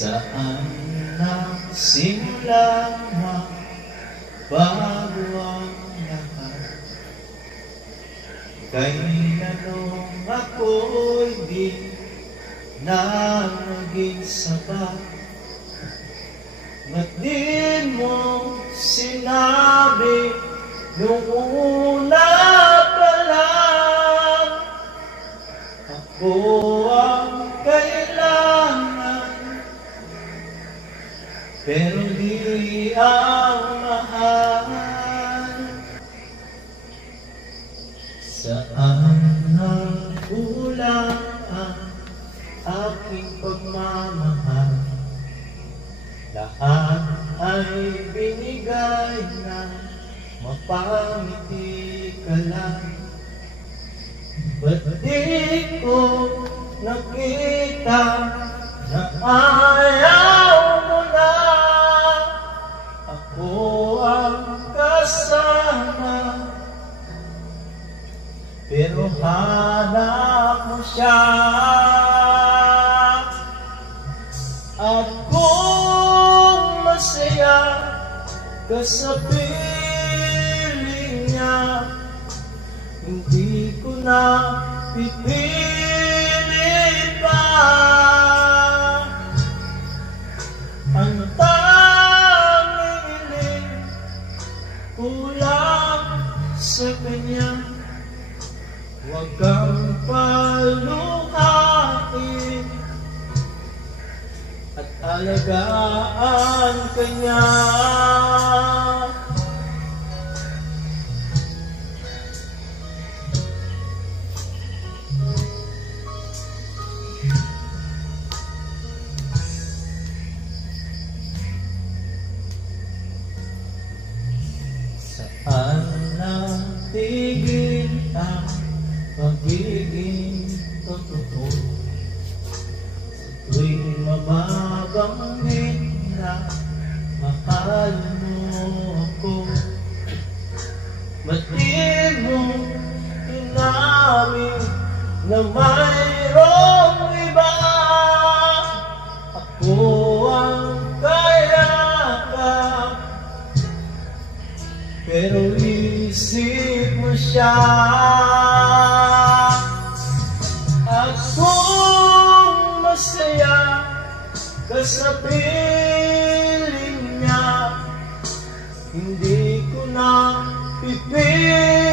Saan nagsimula bago ang lahat? Kailan nung ako'y di na naging sapat? Ba't di mo sinabi nung una pa lang? Ako ang kailangan, pero di ang mahal. Saan nagkulang ang aking pagmamahal? Lahat ay binigay na mapangiti ka lang. Ba't di ko nakita na ayaw mo na? Ako ang kasama, pero hanap mo siya. At kung masaya ka sa piling niya, hindi ko na pipilit pa. Ang tanging hiling ko lang sa kanya, huwag kang paluhain at alagaan kanya. Saan natigil ang pagiging totoo? Tuwing mababanggit na mahal mo ako, ba't di mo inamin na mayroong iba? Ako ang kayakap, pero isip mo siya. At kung masaya ka sa piling niya, hindi ko na pipilit